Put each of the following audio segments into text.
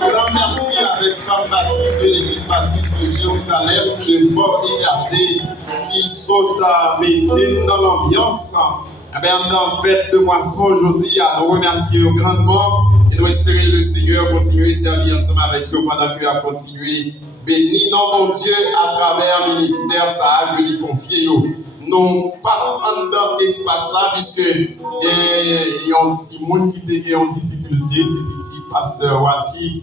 Grand merci avec Femme Baptiste de l'Église Baptiste de Jérusalem de Fort Liberté qui saute à mettre dans l'ambiance. En fait de moisson aujourd'hui, à nous remercier grandement et nous espérer le Seigneur continuer à servir ensemble avec eux pendant qu'il a continué. Béni mon Dieu à travers le ministère, ça a lui confier. Non, pas dans l'espace là, puisque il y a un petit monde qui était en difficulté, c'est petit pasteur Walki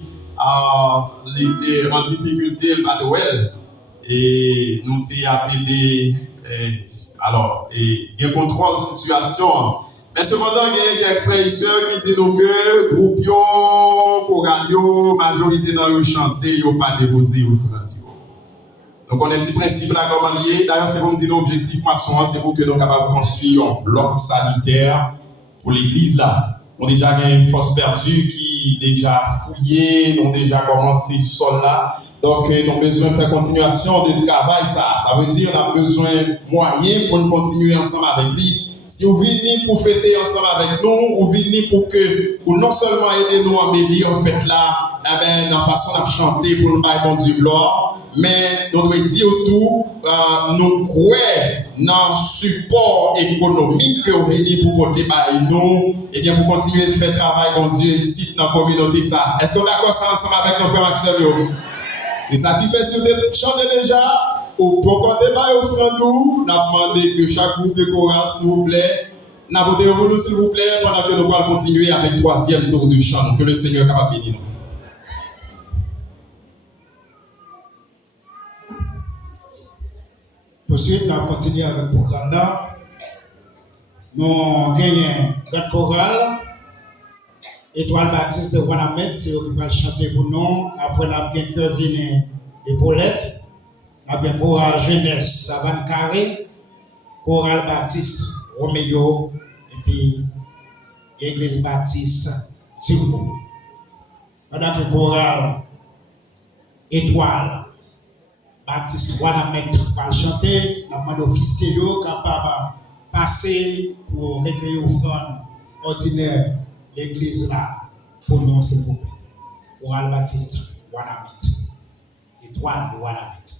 il était en difficulté, le Badouel, et nous t'ai appelé alors, il y a un contrôle de situation. Mais cependant, il y a quelques frères et sœurs qui disent que groupe choral, majorité dans le chanter, il n'y a pas déposé au frère. Donc, on a dit principe là comme lié. D'ailleurs, c'est pour me dire l'objectif maçon, c'est pour que nous soyons capables de construire un bloc sanitaire pour l'église là. On a déjà une force perdue qui déjà fouillé, nous avons déjà commencé ce sol là. Donc, nous avons besoin de faire continuation de travail. Ça veut dire qu'on a besoin de moyens pour nous continuer ensemble avec lui. Si vous venez pour fêter ensemble avec nous, vous venez pour non seulement aider nous à améliorer en fait là, dans la façon de chanter pour nous faire bon du gloire, mais nous devons dire tout, nous croyons dans le support économique que vous venez pour porter par nous, et bien pour continuer de faire travail bon Dieu ici dans la communauté. Ça. Est-ce qu'on est d'accord ça ensemble avec nos frères Maxwell? C'est ça qui fait si vous êtes chanté déjà, au côté de offrande, nous avons demandé que chaque groupe de chorale, s'il vous plaît, nous avons nous s'il vous plaît, pendant que nous allons continuer avec le troisième tour de chant, que le Seigneur est capable de bénir nous. Tout de suite, nous allons continuer avec le programme là. Nous avons gagné un chorale. Étoile Baptiste de Wanamet, c'est eux qui vont chanter pour nous. Après, nous avons quelques-unes d'épaulettes. Nous avons chorale jeunesse Savane Carré, chorale Baptiste Roméo, et puis Église Baptiste Turbo. Pendant que chorale Étoile Baptiste Wanamet va chanter, nous avons demandé officiers capables de passer pour recueillir offrande ordinaire. L'église là, pour nous, s'il vous plaît. Chorale Baptiste, Wanamet. Étoile de Wanamet.